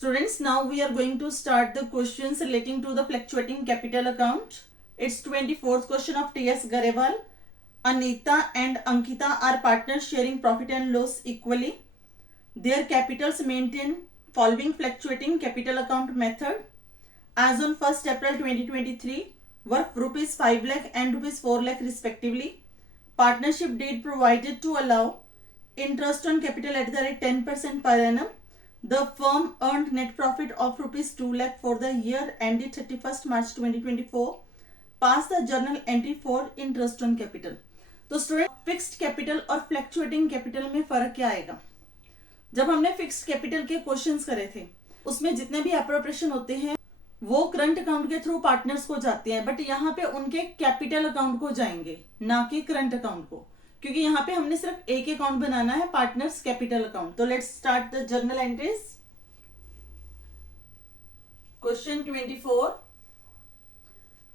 Students, now we are going to start the questions relating to the fluctuating capital account. It's 24th question of T.S. Garewal. Anita and Ankita are partners sharing profit and loss equally. Their capitals maintain following fluctuating capital account method. As on 1st April 2023, worth rupees 5 lakh and rupees 4 lakh respectively. Partnership deed provided to allow interest on capital at the rate 10% per annum. The firm earned net profit of rupees 2 lakh for the year ended 31st March 2024. Pass the journal entry for interest on capital. तो student fixed capital और fluctuating capital में फर्क क्या आएगा? जब हमने fixed capital के questions करे थे उसमें जितने भी अप्रोप्रिएशन होते हैं वो करंट अकाउंट के थ्रू पार्टनर्स को जाते हैं, बट यहाँ पे उनके कैपिटल अकाउंट को जाएंगे, ना कि करंट अकाउंट को, क्योंकि यहाँ पे हमने सिर्फ एक अकाउंट बनाना है, पार्टनर्स कैपिटल अकाउंट. तो let's start the journal entries. Question 24.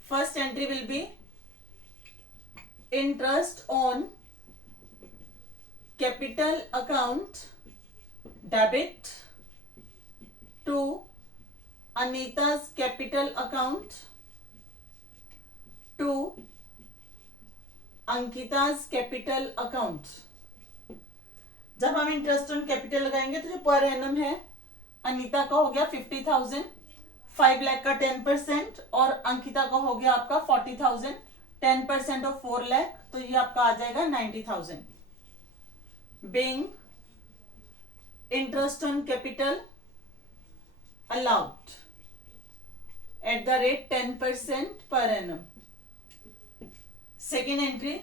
First entry will be interest on capital account debit to Anita's capital account to Ankita's capital account. जब हम इंटरेस्ट ऑन कैपिटल लगाएंगे तो जो पर एनम है अनीता का हो गया 50,000, 5 लाख का 10% और अंकिता का हो गया आपका 40,000. 10% ऑफ 4 लाख, तो ये आपका आ जाएगा 90,000. Being interest on capital allowed at the rate 10% per annum. Second entry,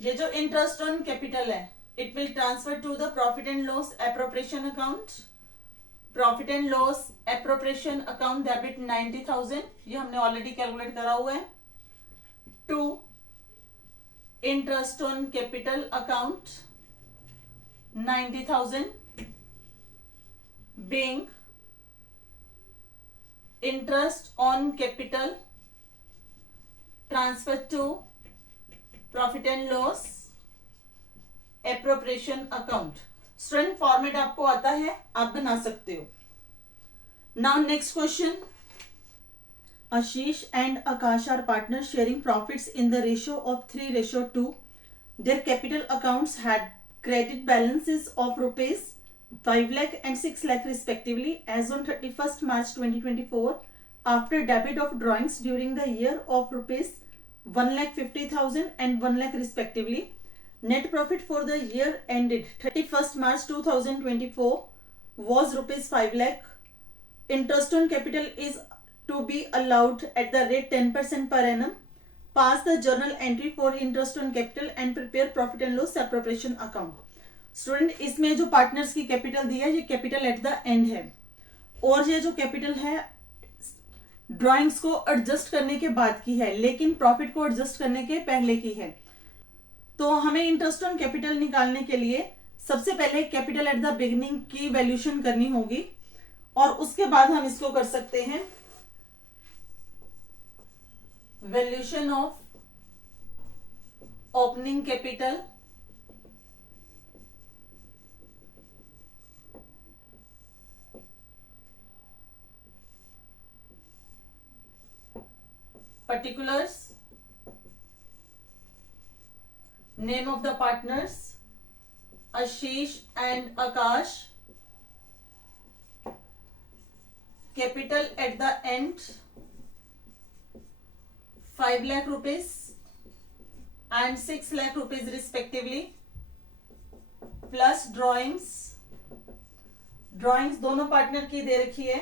ये जो इंटरेस्ट ऑन कैपिटल है it will transfer to the profit and loss appropriation account. Profit and loss appropriation account debit 90,000, ये हमने already calculate करा हुआ है. To interest on capital account 90,000 being interest on capital transfer to profit and loss appropriation account. Student format आपको आता है, आप बना सकते हो. Now next question. Ashish and Akash are partners sharing profits in the ratio of 3:2. Their capital accounts had credit balances of rupees 5 lakh and 6 lakh respectively as on 31st March 2024 after debit of drawings during the year of rupees 1,50,000 and 1 lakh respectively. Net profit for the year ended 31st March 2024 was rupees 5 lakh. Interest on capital is to be allowed at the rate 10% per annum. Pass the journal entry for interest on capital and prepare profit and loss appropriation account. Student इसमें जो partners की capital दी है ये capital at the end है, और ये जो capital है ड्राइंग्स को एडजस्ट करने के बाद की है, लेकिन प्रॉफिट को एडजस्ट करने के पहले की है. तो हमें इंटरेस्ट ऑन कैपिटल निकालने के लिए सबसे पहले कैपिटल एट द बिगिनिंग की वैल्यूशन करनी होगी और उसके बाद हम इसको कर सकते हैं valuation of opening capital particulars, name of the partners Ashish and Akash, capital at the end 5 lakh rupees and 6 lakh rupees respectively, plus drawings दोनों पार्टनर की दे रखी है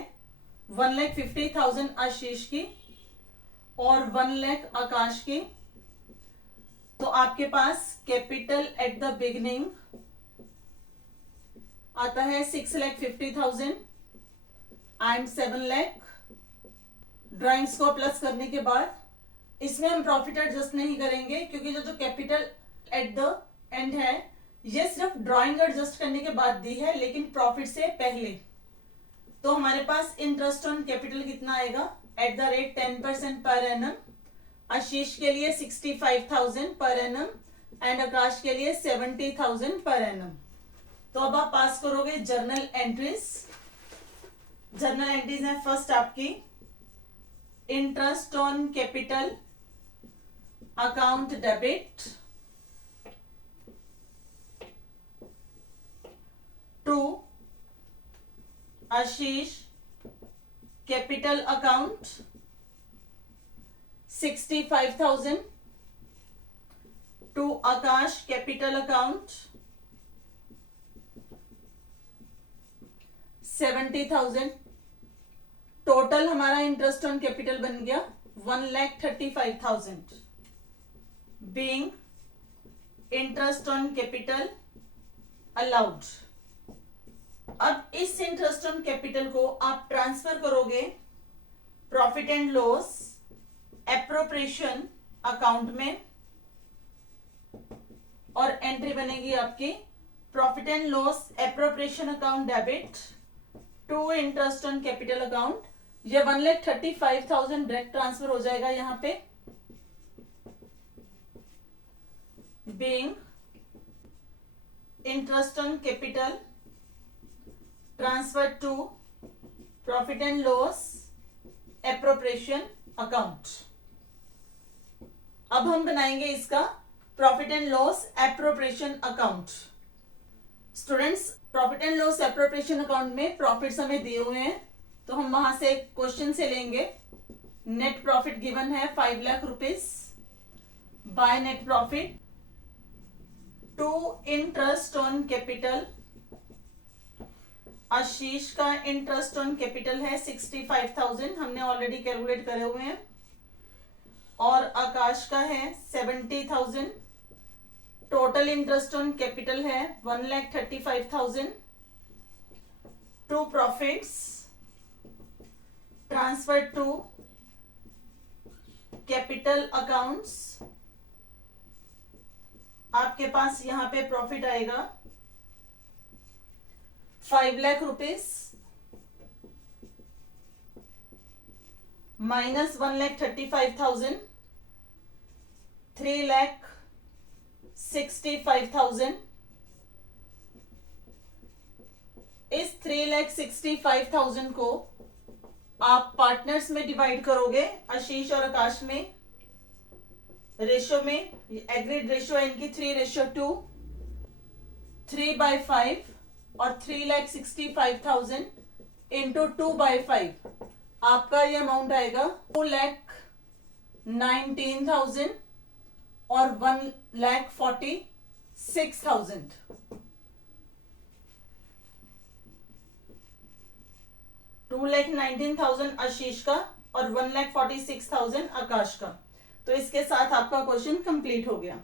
1,50,000 आशीष की और 1 लाख आकाश की. तो आपके पास कैपिटल एट द बिगिनिंग आता है 6,50,000 एंड 7 लाख. ड्राइंग्स को प्लस करने के बाद इसमें हम प्रॉफिट एडजस्ट नहीं करेंगे क्योंकि जो कैपिटल एट द एंड है ये सिर्फ ड्राइंग एडजस्ट करने के बाद दी है, लेकिन प्रॉफिट से पहले. तो हमारे पास इंटरेस्ट ऑन कैपिटल कितना आएगा at the rate 10% per annum. आशीष के लिए 65,000 पर एनम एंड आकाश के लिए 70,000 पर एनम. तो अब आप पास करोगे जर्नल एंट्रीज. जर्नल एंट्रीज है फर्स्ट आपकी interest on capital account debit to Ashish capital account 65,000 to Aakash capital account 70,000। Total हमारा इंटरेस्ट ऑन कैपिटल बन गया 1,35,000 being interest on capital allowed. अब इस इंटरेस्ट ऑन कैपिटल को आप ट्रांसफर करोगे profit and loss appropriation account में और एंट्री बनेगी आपकी profit and loss appropriation account debit to interest on capital account. ये 1,35,000 डायरेक्ट ट्रांसफर हो जाएगा यहां पे being interest on capital transfer to profit and loss appropriation account. अब हम बनाएंगे इसका profit and loss appropriation account. Students, profit and loss appropriation account में प्रॉफिट्स हमें दिए हुए हैं तो हम वहां से एक क्वेश्चन से लेंगे। नेट प्रॉफिट गिवन है 5 lakh rupees by net profit to interest on capital. Ashish का इंटरेस्ट ऑन कैपिटल है 65,000, हमने ऑलरेडी कैलकुलेट करे हुए हैं, और आकाश का है 70,000। टोटल इंटरेस्ट ऑन कैपिटल है 1,35,000 to profits transfer to capital accounts. आपके पास यहां पे प्रॉफिट आएगा 5 लाख रुपीज माइनस 1,35,000 3,65,000। इस 3,65,000 को आप पार्टनर्स में डिवाइड करोगे आशीष और आकाश में रेशो में। एग्रीड रेशो है इनकी 3:2, 3/5 और 3,65,000 इंटू 2/5। आपका ये अमाउंट आएगा 2,19,000 और 1,46,000। 2,19,000 आशीष का और 1,46,000 आकाश का। तो इसके साथ आपका क्वेश्चन कंप्लीट हो गया।